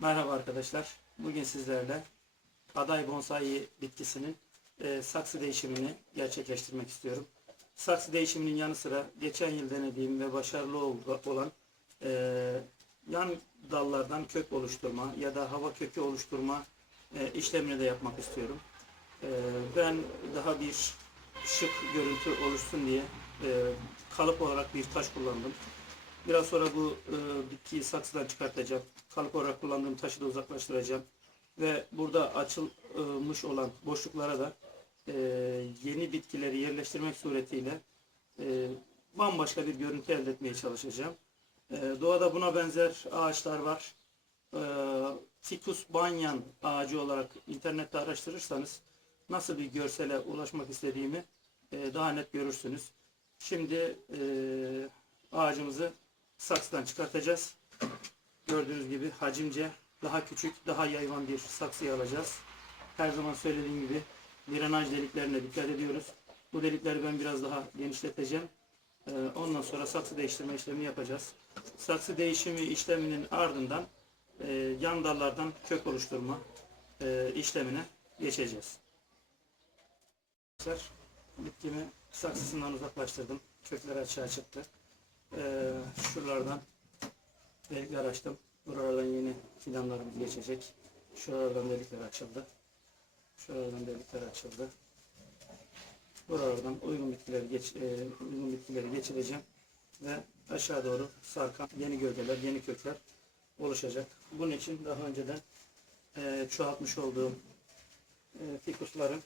Merhaba arkadaşlar. Bugün sizlerle aday bonsai bitkisinin e, saksı değişimini gerçekleştirmek istiyorum. Saksı değişiminin yanı sıra geçen yıl denediğim ve başarılı ol- olan e, yan dallardan kök oluşturma ya da hava kökü oluşturma e, işlemini de yapmak istiyorum. E, ben daha bir şık görüntü oluşsun diye e, kalıp olarak bir taş kullandım. Biraz sonra bu e, bitkiyi saksıdan çıkartacağım. Kalıp olarak kullandığım taşı da uzaklaştıracağım. Ve burada açılmış olan boşluklara da e, yeni bitkileri yerleştirmek suretiyle e, bambaşka bir görüntü elde etmeye çalışacağım. E, doğada buna benzer ağaçlar var. E, Ficus banyan ağacı olarak internette araştırırsanız nasıl bir görsele ulaşmak istediğimi e, daha net görürsünüz. Şimdi e, ağacımızı saksıdan çıkartacağız. Gördüğünüz gibi hacimce daha küçük, daha yayvan bir saksıya alacağız. Her zaman söylediğim gibi drenaj deliklerine dikkat ediyoruz. Bu delikleri ben biraz daha genişleteceğim. Ee, Ondan sonra saksı değiştirme işlemini yapacağız. Saksı değişimi işleminin ardından e, yan dallardan kök oluşturma e, işlemine geçeceğiz. Arkadaşlar bitkimi saksısından uzaklaştırdım. Kökler açığa çıktı. Ee, şuralardan delikler açtım. Buralardan yeni fidanlarımız geçecek. Şuralardan delikler açıldı. Şuralardan delikler açıldı. Buralardan uygun bitkileri geç, e, uygun bitkileri geçireceğim ve aşağı doğru sarkan yeni gövdeler, yeni kökler oluşacak. Bunun için daha önceden e, çoğaltmış olduğum e, fikusların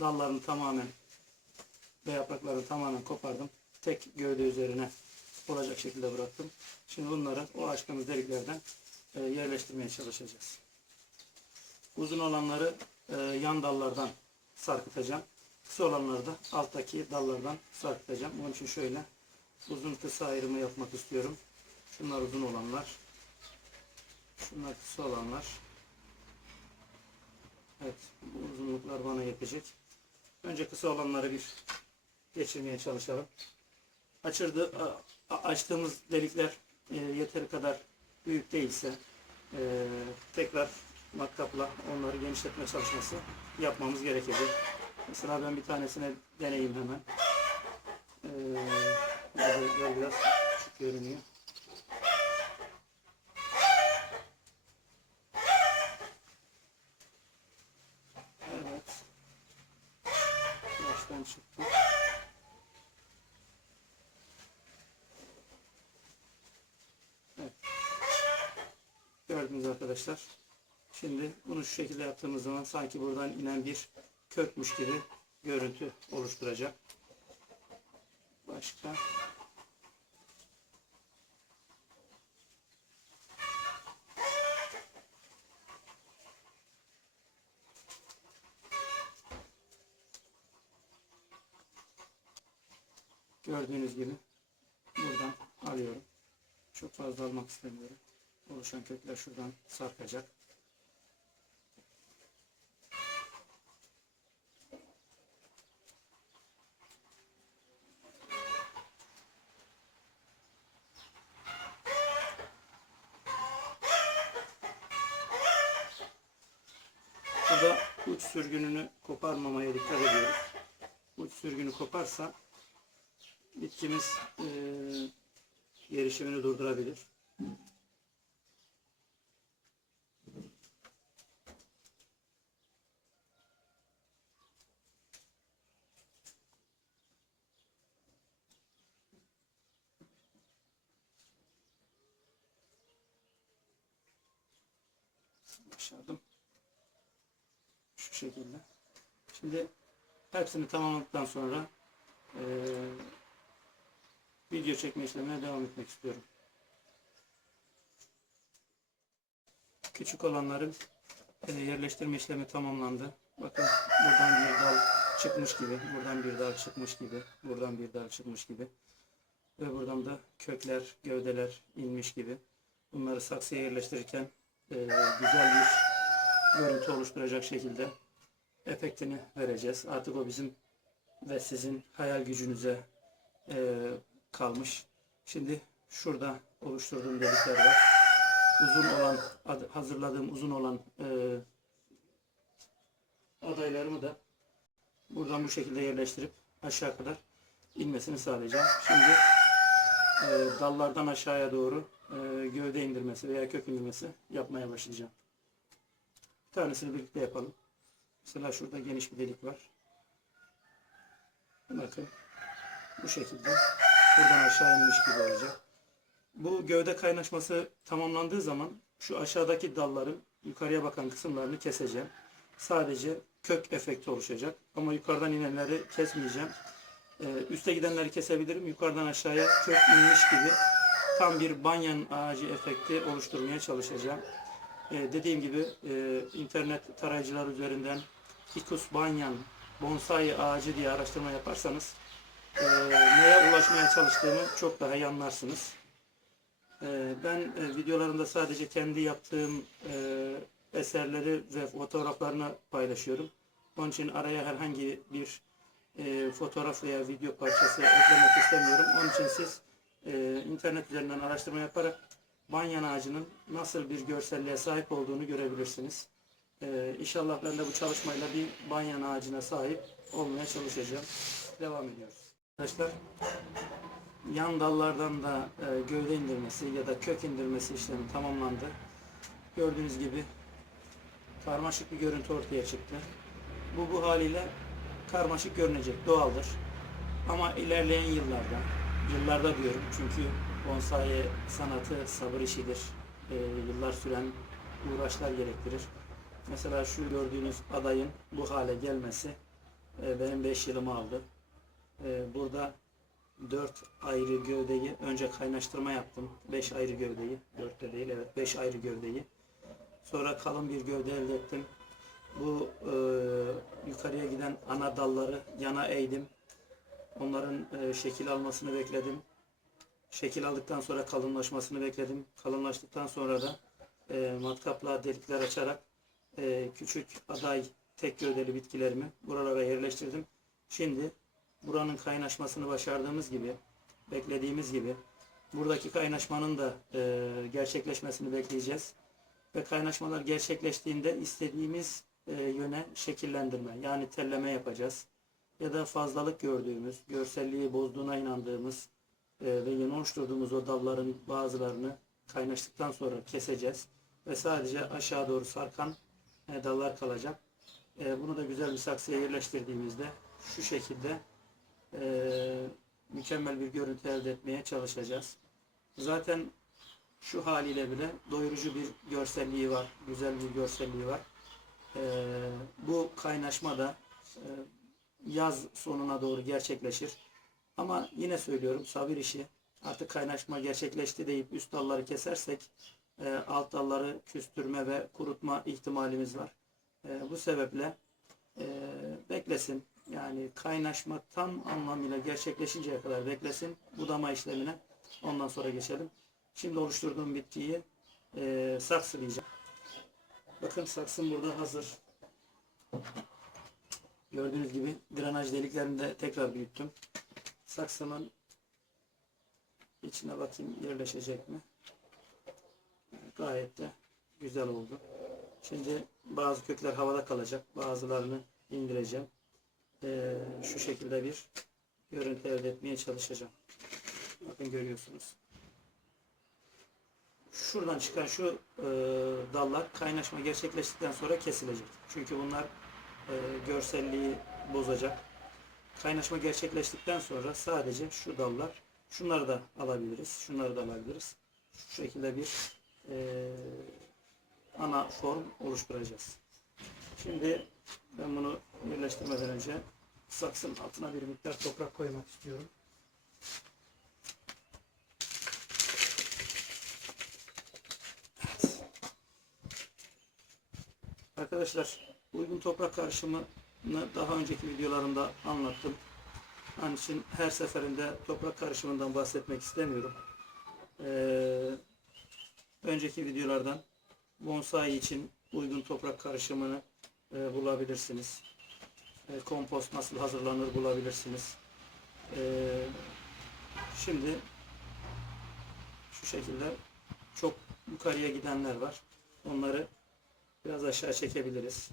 dallarını tamamen ve yapraklarını tamamen kopardım. Tek gövde üzerine olacak şekilde bıraktım. Şimdi bunları o açtığımız deliklerden e, yerleştirmeye çalışacağız. Uzun olanları e, yan dallardan sarkıtacağım. Kısa olanları da alttaki dallardan sarkıtacağım. Onun için şöyle uzun kısa ayrımı yapmak istiyorum. Şunlar uzun olanlar. Şunlar kısa olanlar. Evet, bu uzunluklar bana yetecek. Önce kısa olanları bir geçirmeye çalışalım. Açırdı, açtığımız delikler e, yeteri kadar büyük değilse e, tekrar matkapla onları genişletme çalışması yapmamız gerekecek. Mesela ben bir tanesine deneyeyim hemen. E, böyle biraz küçük görünüyor. Evet. Baştan çıktı. Evet. Gördünüz arkadaşlar. Şimdi bunu şu şekilde yaptığımız zaman sanki buradan inen bir kökmüş gibi görüntü oluşturacak. Başka. Gördüğünüz gibi buradan alıyorum. Çok fazla almak istemiyorum. Oluşan kökler şuradan sarkacak. Burada uç sürgününü koparmamaya dikkat ediyoruz. Uç sürgünü koparsa bitkimiz eee gelişimini durdurabilir. Başardım. Şu şekilde. Şimdi hepsini tamamladıktan sonra eee video çekme işlemine devam etmek istiyorum. Küçük olanların e, yerleştirme işlemi tamamlandı. Bakın buradan bir dal çıkmış gibi, buradan bir dal çıkmış gibi, buradan bir dal çıkmış gibi ve buradan da kökler, gövdeler inmiş gibi. Bunları saksıya yerleştirirken e, güzel bir görüntü oluşturacak şekilde efektini vereceğiz. Artık o bizim ve sizin hayal gücünüze e, kalmış. Şimdi şurada oluşturduğum delikler var. uzun olan ad- hazırladığım uzun olan e, adaylarımı da buradan bu şekilde yerleştirip aşağı kadar inmesini sağlayacağım. Şimdi e, dallardan aşağıya doğru e, gövde indirmesi veya kök indirmesi yapmaya başlayacağım. Bir tanesini birlikte yapalım. Mesela şurada geniş bir delik var. Bakın bu şekilde buradan aşağı inmiş gibi olacak. Bu gövde kaynaşması tamamlandığı zaman şu aşağıdaki dalların yukarıya bakan kısımlarını keseceğim. Sadece kök efekti oluşacak. Ama yukarıdan inenleri kesmeyeceğim. Ee, üste gidenleri kesebilirim. Yukarıdan aşağıya kök inmiş gibi tam bir banyan ağacı efekti oluşturmaya çalışacağım. Ee, dediğim gibi e, internet tarayıcılar üzerinden Ficus banyan bonsai ağacı diye araştırma yaparsanız e, neye ulaşmaya çalıştığımı çok daha iyi anlarsınız. E, ben e, videolarımda sadece kendi yaptığım e, eserleri ve fotoğraflarını paylaşıyorum. Onun için araya herhangi bir e, fotoğraf veya video parçası eklemek istemiyorum. Onun için siz e, internet üzerinden araştırma yaparak banyan ağacının nasıl bir görselliğe sahip olduğunu görebilirsiniz. E, inşallah ben de bu çalışmayla bir banyan ağacına sahip olmaya çalışacağım. Devam ediyoruz. Arkadaşlar yan dallardan da e, gövde indirmesi ya da kök indirmesi işlemi tamamlandı. Gördüğünüz gibi karmaşık bir görüntü ortaya çıktı. Bu bu haliyle karmaşık görünecek, doğaldır. Ama ilerleyen yıllarda, yıllarda diyorum çünkü bonsai sanatı sabır işidir. E, yıllar süren uğraşlar gerektirir. Mesela şu gördüğünüz adayın bu hale gelmesi e, benim 5 yılımı aldı. E, burada 4 ayrı gövdeyi önce kaynaştırma yaptım. 5 ayrı gövdeyi, 4 de değil evet 5 ayrı gövdeyi. Sonra kalın bir gövde elde ettim. Bu e, yukarıya giden ana dalları yana eğdim. Onların e, şekil almasını bekledim. Şekil aldıktan sonra kalınlaşmasını bekledim. Kalınlaştıktan sonra da e, matkapla delikler açarak e, küçük aday tek gövdeli bitkilerimi buralara yerleştirdim. Şimdi buranın kaynaşmasını başardığımız gibi, beklediğimiz gibi buradaki kaynaşmanın da gerçekleşmesini bekleyeceğiz. Ve kaynaşmalar gerçekleştiğinde istediğimiz yöne şekillendirme yani telleme yapacağız. Ya da fazlalık gördüğümüz, görselliği bozduğuna inandığımız e, ve yeni oluşturduğumuz o dalların bazılarını kaynaştıktan sonra keseceğiz. Ve sadece aşağı doğru sarkan e, dallar kalacak. E, bunu da güzel bir saksıya yerleştirdiğimizde şu şekilde mükemmel bir görüntü elde etmeye çalışacağız. Zaten şu haliyle bile doyurucu bir görselliği var, güzel bir görselliği var. Bu kaynaşma da yaz sonuna doğru gerçekleşir. Ama yine söylüyorum sabir işi. Artık kaynaşma gerçekleşti deyip üst dalları kesersek e, alt dalları küstürme ve kurutma ihtimalimiz var. E, bu sebeple e, beklesin. Yani kaynaşma tam anlamıyla gerçekleşinceye kadar beklesin. Budama işlemine. Ondan sonra geçelim. Şimdi oluşturduğum bitkiyi e, saksılayacağım. Bakın saksım burada hazır. Gördüğünüz gibi drenaj deliklerini de tekrar büyüttüm. Saksımın içine bakayım yerleşecek mi? Gayet de güzel oldu. Şimdi bazı kökler havada kalacak. Bazılarını indireceğim. Ee, şu şekilde bir görüntü elde etmeye çalışacağım. Bakın görüyorsunuz. Şuradan çıkan şu e, dallar kaynaşma gerçekleştikten sonra kesilecek. Çünkü bunlar e, görselliği bozacak. Kaynaşma gerçekleştikten sonra sadece şu dallar, şunları da alabiliriz, şunları da alabiliriz. Şu şekilde bir e, ana form oluşturacağız. Şimdi ben bunu birleştirmeden önce saksının altına bir miktar toprak koymak istiyorum. Arkadaşlar uygun toprak karışımını daha önceki videolarımda anlattım. Onun için her seferinde toprak karışımından bahsetmek istemiyorum. Ee, önceki videolardan bonsai için uygun toprak karışımını e, bulabilirsiniz. E, kompost nasıl hazırlanır bulabilirsiniz. E, şimdi şu şekilde çok yukarıya gidenler var. Onları biraz aşağı çekebiliriz.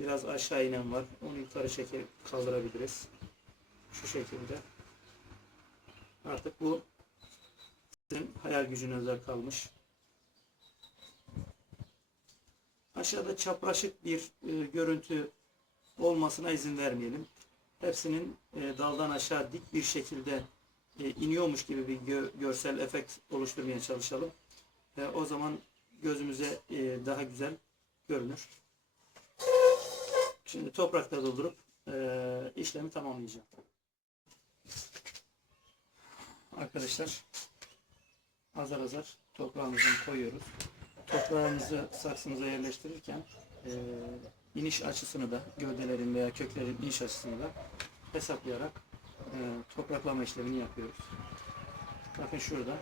Biraz aşağı inen var. Onu yukarı çekip kaldırabiliriz. Şu şekilde. Artık bu sizin hayal gücüne özel kalmış. Aşağıda çapraşık bir e, görüntü olmasına izin vermeyelim. Hepsinin e, daldan aşağı dik bir şekilde e, iniyormuş gibi bir gö- görsel efekt oluşturmaya çalışalım. E, o zaman gözümüze e, daha güzel görünür. Şimdi toprakla doldurup e, işlemi tamamlayacağım. Arkadaşlar azar azar toprağımızı koyuyoruz. Toprağımızı saksımıza yerleştirirken e, iniş açısını da gövdelerin veya köklerin iniş açısını da hesaplayarak e, topraklama işlemini yapıyoruz. Bakın şurada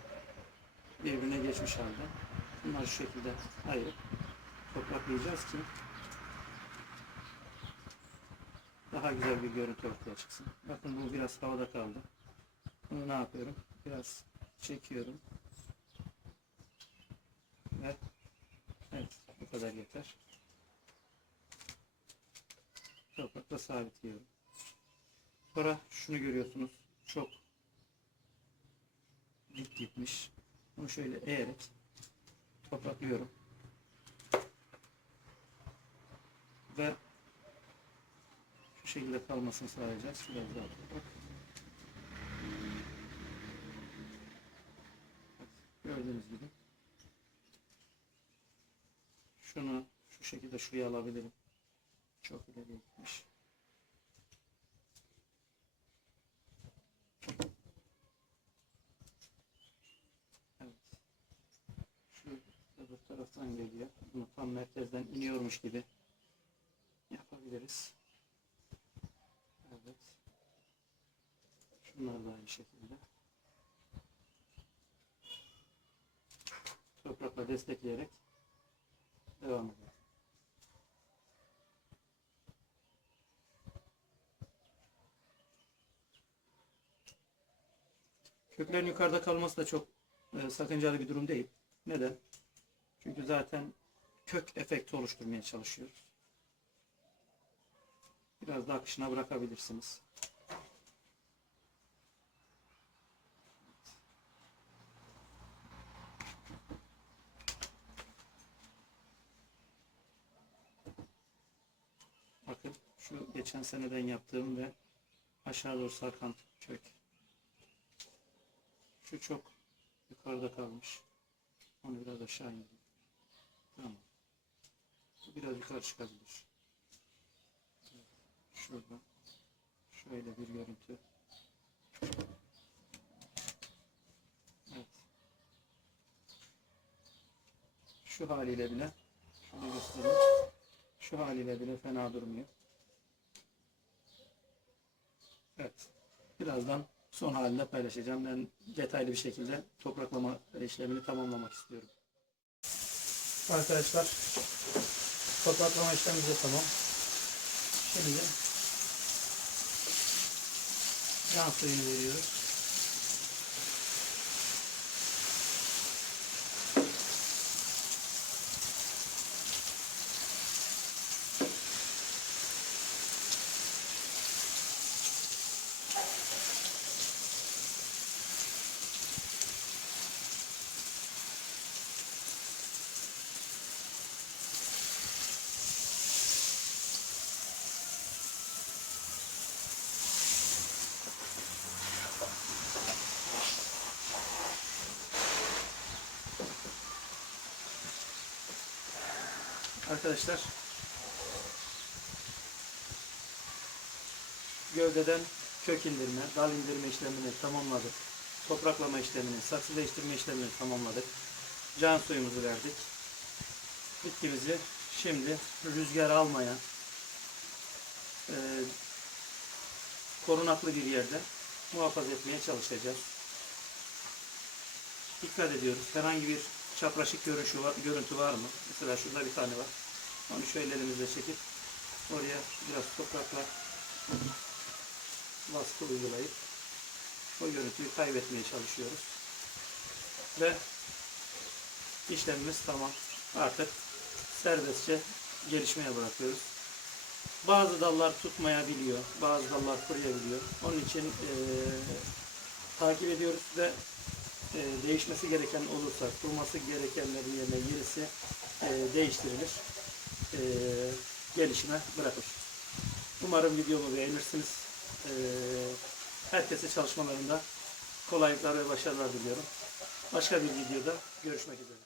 birbirine geçmiş halde. Bunları şu şekilde ayırıp topraklayacağız ki daha güzel bir görüntü ortaya çıksın. Bakın bu biraz havada kaldı. Bunu ne yapıyorum? Biraz çekiyorum. Ve evet bu kadar yeter. Toprakla sabitliyorum. Sonra şunu görüyorsunuz. Çok dik gitmiş. Bunu şöyle eğerek topraklıyorum. Ve şu şekilde kalmasını sağlayacağız. Biraz daha toprak. Gördüğünüz gibi. Şunu şu şekilde şuraya alabilirim. Çok ileriye gitmiş. Evet. Şu öbür taraftan geliyor. Bunu tam merkezden iniyormuş gibi yapabiliriz. Evet. Şunlar da aynı şekilde. Toprakla destekleyerek devam edelim. Köklerin yukarıda kalması da çok e, sakıncalı bir durum değil. Neden? Çünkü zaten kök efekti oluşturmaya çalışıyoruz. Biraz da akışına bırakabilirsiniz. Bakın şu geçen seneden yaptığım ve aşağı doğru sarkan kök. Şu çok yukarıda kalmış. Onu biraz aşağı indim. Tamam. Bu biraz yukarı çıkabilir. Şurada. Şöyle bir görüntü. Evet. Şu haliyle bile şöyle göstereyim. Şu haliyle bile fena durmuyor. Evet. Birazdan son halinde paylaşacağım. Ben detaylı bir şekilde topraklama işlemini tamamlamak istiyorum. Arkadaşlar topraklama işlemimiz de tamam. Şimdi yan suyunu veriyoruz. Arkadaşlar gövdeden kök indirme, dal indirme işlemini tamamladık. Topraklama işlemini, saksı değiştirme işlemini tamamladık. Can suyumuzu verdik. Bitkimizi şimdi rüzgar almayan e, korunaklı bir yerde muhafaza etmeye çalışacağız. Dikkat ediyoruz. Herhangi bir çapraşık görünüşü var, görüntü var mı? Mesela şurada bir tane var. Onu şöyle elimizle çekip oraya biraz toprakla baskı uygulayıp o görüntüyü kaybetmeye çalışıyoruz. Ve işlemimiz tamam. Artık serbestçe gelişmeye bırakıyoruz. Bazı dallar tutmayabiliyor, bazı dallar kuruyabiliyor. Onun için eee, takip ediyoruz ve eee, değişmesi gereken olursa, kurması gerekenlerin yerine yerisi eee, değiştirilir. Eee, gelişime bırakılır. Umarım videomu beğenirsiniz. Eee herkese çalışmalarında kolaylıklar ve başarılar diliyorum. Başka bir videoda görüşmek üzere.